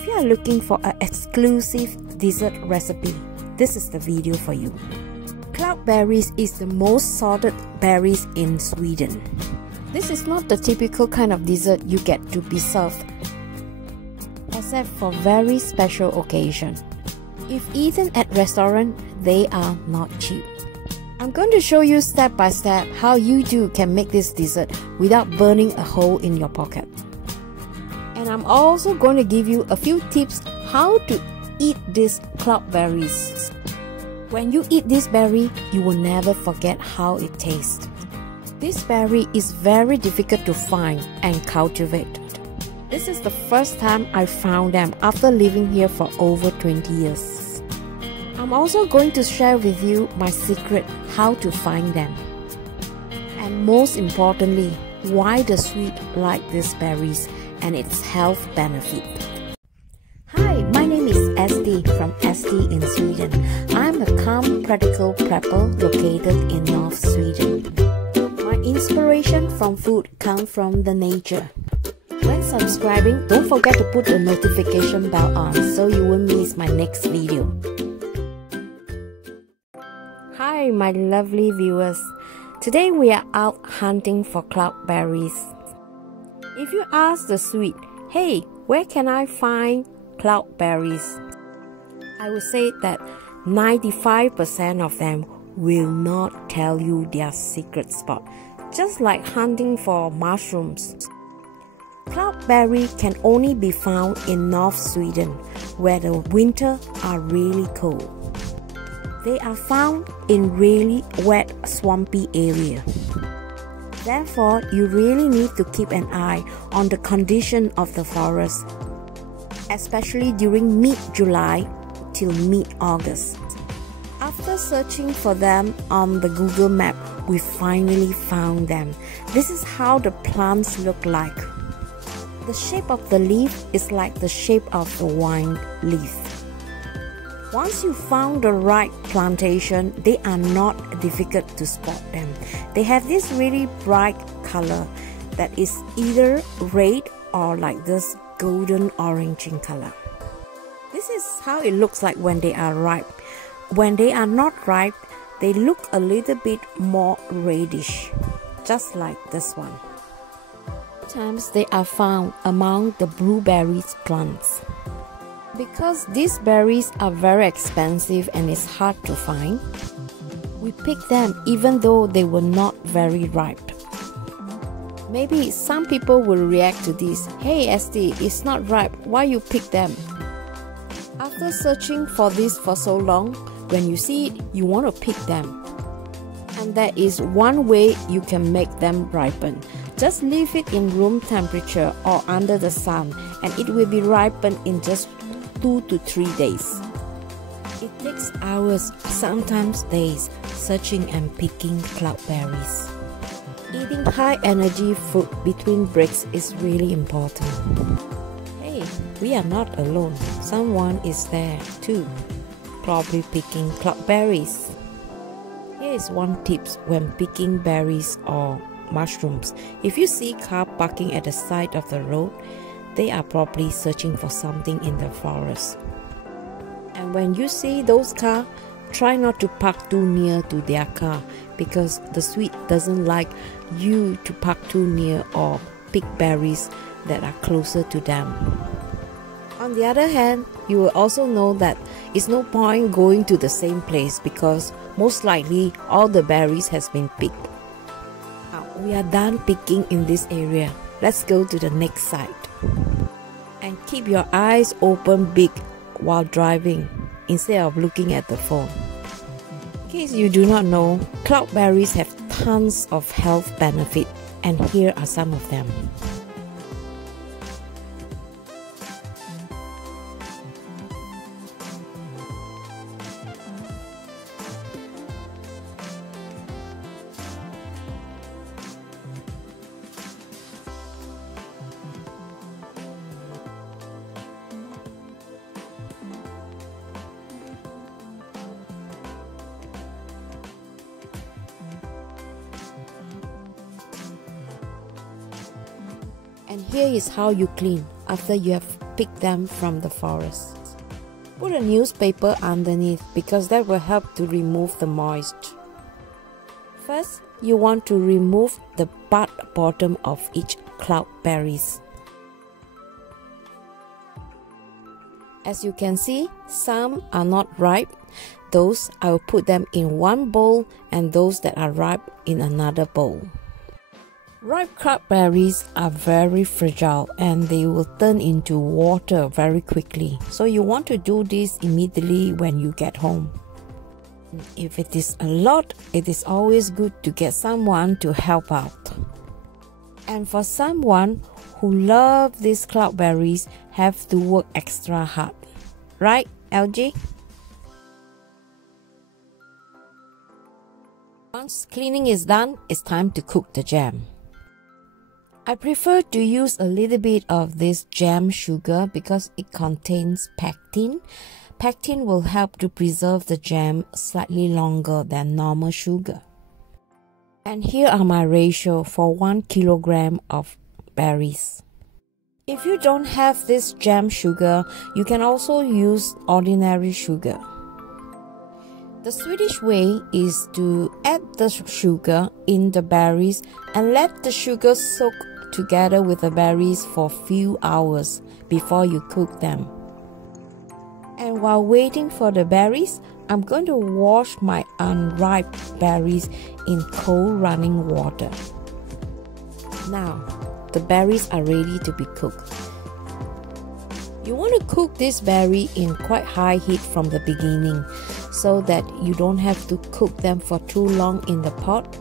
If you are looking for an exclusive dessert recipe, this is the video for you. Cloudberries is the most sought berries in Sweden. This is not the typical kind of dessert you get to be served, except for very special occasion. If eaten at restaurant, they are not cheap. I'm going to show you step by step how you too can make this dessert without burning a hole in your pocket. And I'm also going to give you a few tips how to eat these cloudberries. When you eat this berry, you will never forget how it tastes. This berry is very difficult to find and cultivate. This is the first time I found them after living here for over 20 years. I'm also going to share with you my secret how to find them. And most importantly, why the Swedes like these berries and its health benefit. Hi, my name is SD from SD in Sweden. I'm a calm, practical prepper located in North Sweden. My inspiration from food comes from the nature. When subscribing, don't forget to put the notification bell on so you won't miss my next video. Hi, my lovely viewers. Today we are out hunting for cloudberries. If you ask the Swede, hey, where can I find cloudberries? I would say that 95% of them will not tell you their secret spot, just like hunting for mushrooms. Cloudberry can only be found in North Sweden, where the winter are really cold. They are found in really wet, swampy area. Therefore, you really need to keep an eye on the condition of the forest, especially during mid-July till mid-August. After searching for them on the Google map, we finally found them. This is how the plants look like. The shape of the leaf is like the shape of the wine leaf. Once you found the right plantation, they are not difficult to spot them. They have this really bright color that is either red or like this golden orange in color. This is how it looks like when they are ripe. When they are not ripe, they look a little bit more reddish, just like this one. Sometimes they are found among the blueberries plants. Because these berries are very expensive and it's hard to find, we pick them even though they were not very ripe. Maybe some people will react to this, hey SD, it's not ripe, why you pick them? After searching for this for so long, when you see it, you want to pick them. And there is one way you can make them ripen. Just leave it in room temperature or under the sun and it will be ripened in just 2 to 3 days. It takes hours, sometimes days, searching and picking cloudberries. Eating high energy food between breaks is really important. Hey, we are not alone. Someone is there too, probably picking cloudberries. Here is one tip when picking berries or mushrooms. If you see car parking at the side of the road, they are probably searching for something in the forest. And when you see those cars, try not to park too near to their car because the Swede doesn't like you to park too near or pick berries that are closer to them. On the other hand, you will also know that it's no point going to the same place because most likely all the berries has been picked. Now, we are done picking in this area. Let's go to the next site. And keep your eyes open big while driving instead of looking at the phone. In case you do not know, cloudberries have tons of health benefits, and here are some of them. And here is how you clean after you have pick them from the forest. Put a newspaper underneath because that will help to remove the moisture. First, you want to remove the bottom of each cloudberries. As you can see, some are not ripe. Those I will put them in one bowl and those that are ripe in another bowl. Ripe cloudberries are very fragile and they will turn into water very quickly. So you want to do this immediately when you get home. If it is a lot, it is always good to get someone to help out. And for someone who loves these cloudberries, have to work extra hard. Right, LG? Once cleaning is done, it's time to cook the jam. I prefer to use a little bit of this jam sugar because it contains pectin. Pectin will help to preserve the jam slightly longer than normal sugar. And here are my ratio for 1 kilogram of berries. If you don't have this jam sugar, you can also use ordinary sugar. The Swedish way is to add the sugar in the berries and let the sugar soak together with the berries for a few hours before you cook them. And while waiting for the berries, I'm going to wash my unripe berries in cold running water. Now, the berries are ready to be cooked. You want to cook this berry in quite high heat from the beginning so that you don't have to cook them for too long in the pot.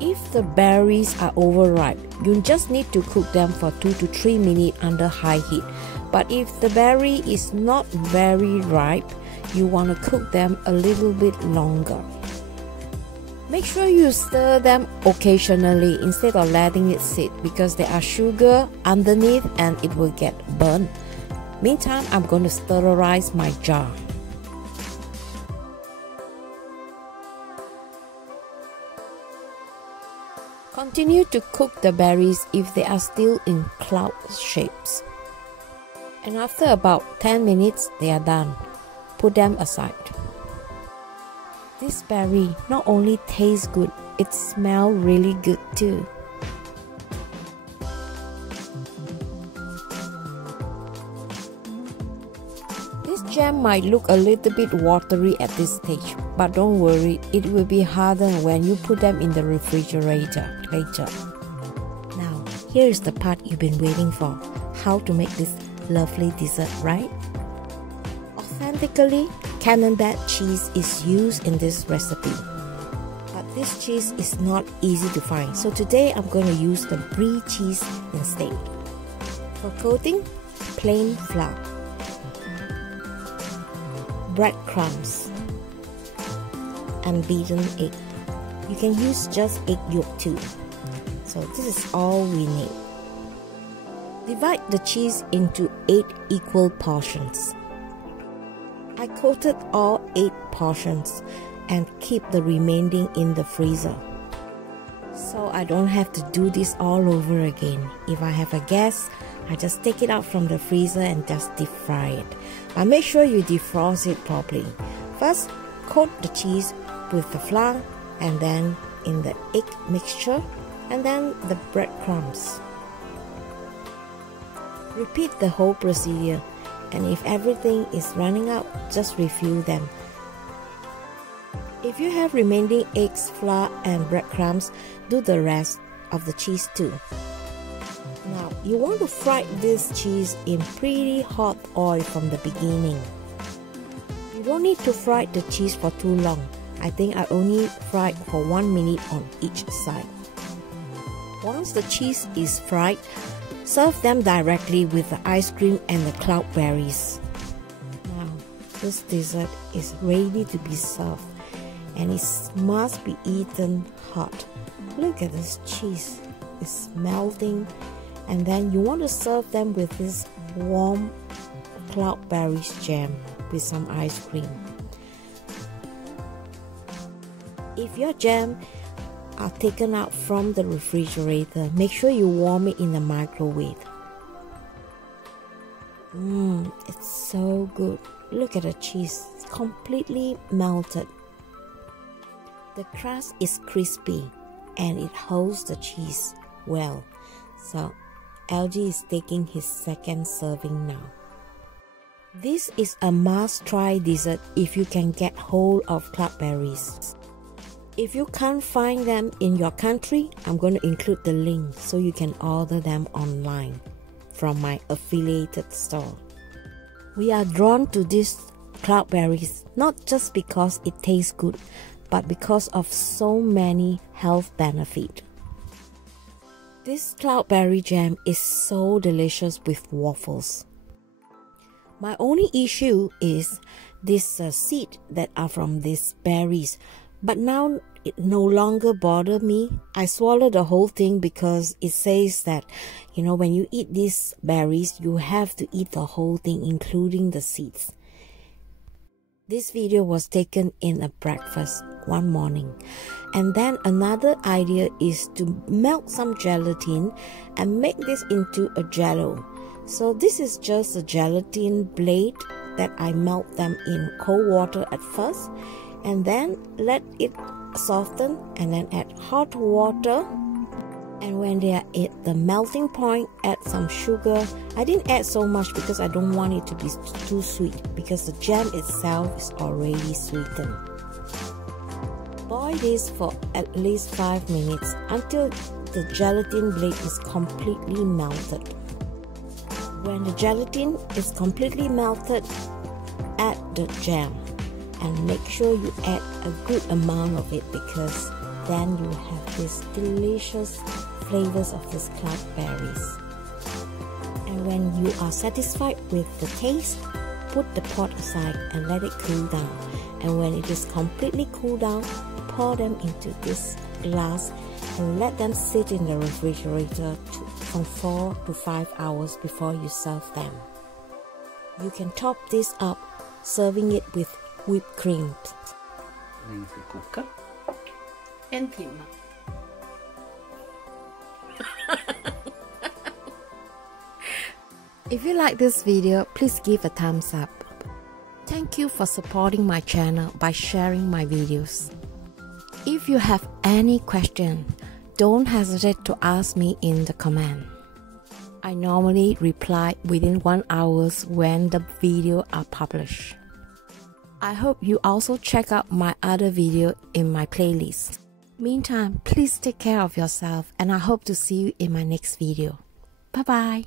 If the berries are overripe, you just need to cook them for 2 to 3 minutes under high heat. But if the berry is not very ripe, you want to cook them a little bit longer. Make sure you stir them occasionally instead of letting it sit because there are sugar underneath and it will get burnt. Meantime, I'm going to sterilize my jar. Continue to cook the berries if they are still in cloud shapes. And after about 10 minutes, they are done. Put them aside. This berry not only tastes good, it smells really good too. This jam might look a little bit watery at this stage, but don't worry, it will be harder when you put them in the refrigerator later. Now, here is the part you've been waiting for, how to make this lovely dessert, right? Authentically, Camembert cheese is used in this recipe. But this cheese is not easy to find, so today I'm going to use the brie cheese instead. For coating, plain flour, breadcrumbs, and beaten egg. You can use just egg yolk too. So this is all we need. Divide the cheese into 8 equal portions. I coated all 8 portions and keep the remaining in the freezer. So I don't have to do this all over again. If I have a guest, I just take it out from the freezer and just deep fry it. But make sure you defrost it properly. First, coat the cheese with the flour and then in the egg mixture and then the breadcrumbs. Repeat the whole procedure, and if everything is running out, just refill them. If you have remaining eggs, flour and breadcrumbs, do the rest of the cheese too. Now, you want to fry this cheese in pretty hot oil from the beginning. You don't need to fry the cheese for too long. I think I only fried for 1 minute on each side. Once the cheese is fried, serve them directly with the ice cream and the cloudberries. Now, this dessert is ready to be served and it must be eaten hot. Look at this cheese, it's melting, and then you want to serve them with this warm cloudberries jam with some ice cream. If your jam are taken out from the refrigerator, make sure you warm it in the microwave. It's so good. Look at the cheese, it's completely melted. The crust is crispy and it holds the cheese well. So LG is taking his second serving now. This is a must-try dessert if you can get hold of cloudberries. If you can't find them in your country, I'm going to include the link so you can order them online from my affiliated store. We are drawn to these cloudberries not just because it tastes good, but because of so many health benefits. This cloudberry jam is so delicious with waffles. My only issue is this seed that are from these berries, but now it no longer bothers me. I swallowed the whole thing because it says that, you know, when you eat these berries, you have to eat the whole thing, including the seeds. This video was taken in a breakfast one morning. And then another idea is to melt some gelatin and make this into a jello. So this is just a gelatin blade that I melt them in cold water at first, and then let it soften and then add hot water. And when they are at the melting point, add some sugar. I didn't add so much because I don't want it to be too sweet, because the jam itself is already sweetened. Boil this for at least 5 minutes until the gelatin blade is completely melted. When the gelatin is completely melted, add the jam and make sure you add a good amount of it, because then you have these delicious flavors of these cloudberries. And when you are satisfied with the taste, put the pot aside and let it cool down. And when it is completely cooled down, pour them into this glass and let them sit in the refrigerator from 4 to 5 hours before you serve them. You can top this up, serving it with whipped cream. Den ska koka en timme. If you like this video, please give a thumbs up. Thank you for supporting my channel by sharing my videos. If you have any question, don't hesitate to ask me in the comment. I normally reply within 1 hour when the video are published. I hope you also check out my other video in my playlist. Meantime, please take care of yourself and I hope to see you in my next video. Bye bye.